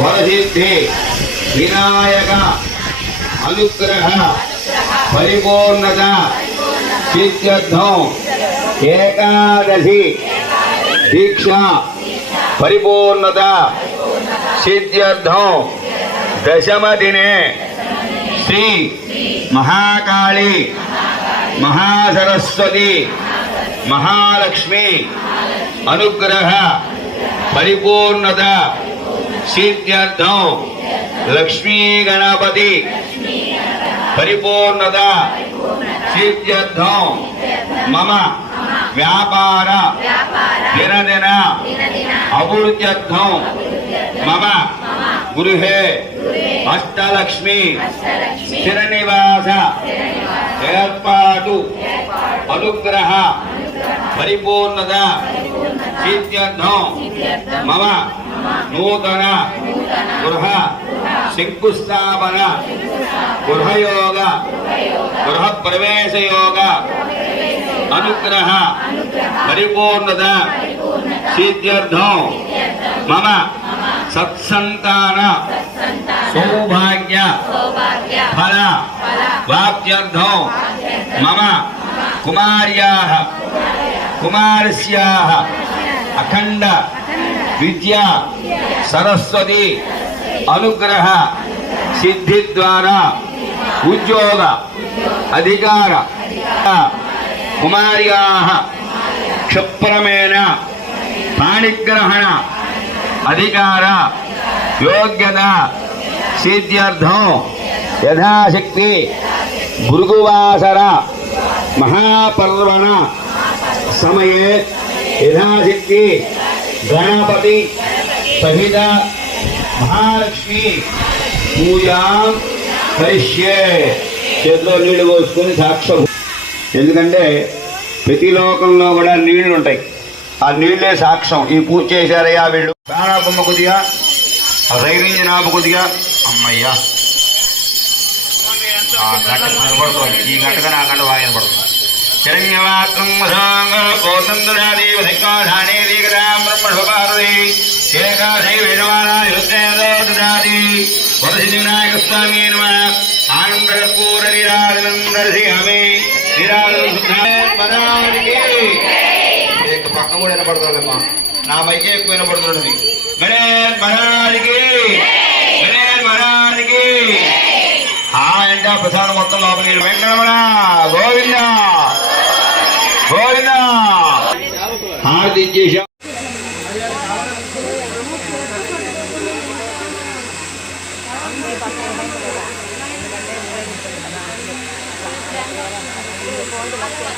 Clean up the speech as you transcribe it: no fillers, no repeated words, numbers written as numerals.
వరసిద్ధి వినాయక అనుగ్రహ పరిపూర్ణత సిద్ధ్యర్థం ఏకాదశి దీక్ష పరిపూర్ణత సిద్ధ్యర్థం దశమ దినే శ్రీ మహాకాళి మహాసరస్వతి మహాలక్ష్మి అనుగ్రహ పరిపూర్ణత సిద్ధ్యర్థం లక్ష్మీ గణపతి పరిపూర్ణత సిద్ధ్యర్థం మమ వ్యాపార దినదిన అభివృద్ధ్యర్థం మమ గృహే అష్టలక్ష్మి స్థిరనివాస ఏర్పాటు అనుగ్రహ పరిపూర్ణత సిద్ధ్యర్థం మమ నూతన గృహ శంకుస్థాపన గృహయోగ గృహ ప్రవేశయోగ అనుగ్రహ పరిపూర్ణత సిద్ధ్యర్థం మమ సత్సంతాన సౌభాగ్య ఫల ప్రాప్త్యర్థం మమ కుమార్యాః కుమారస్యాః అఖండ విద్యా సరస్వతి అనుగ్రహ సిద్ధి ద్వారా ఉద్యోగ అధికార కుమార్యాః క్షిప్రమేణ పాణిగ్రహణ అధికార యోగ్యత సిద్ధ్యర్థం యథాశక్తి భృగువాసర మహాపర్వణ సమయే యథాశక్తి గణపతి సహిత మహాలక్ష్మి పూజాం కరిష్యే. చేతిలో నీళ్లు పోసుకొని సాక్ష్యం. ఎందుకంటే ప్రతి లోకంలో కూడా నీళ్లు ఉంటాయి, ఆ నీళ్లే సాక్ష్యం. ఈ పూజ చేశారయ్యా వీళ్ళు. ప్రాణాపమ్మ కొద్దిగా, రైలింజ నాపు కొద్దిగా. అమ్మయ్యా ఆ గంట నిలబడుతుంది, ఈ గంటగా నా గంట బాగా నిలబడుతుంది. శరణ్యవాత్రం కోతందురాదేవ ధిక్కాధానే దీగదాం బ్రహ్మణోపారదే ఏకాదశి వేదమానాని రుద్రేంద్రోదాది వరసిద్ధి వినాయక స్వామి నమః. ఆనంద కర్పూర నిరాజనం దర్శయామి. పక్క కూడా వినపడుతుందమ్మా, నా మైకే ఎక్కువ వినపడుతుంది. గణేష్ మహారాజుకి, గణేష్ మహారాజుకి. అంటే ఆ ప్రసాదం మొత్తం లోపలికి వెంకటరమణ గోవింద గోవింద హారతి ఇచ్చేసా. ఫోన్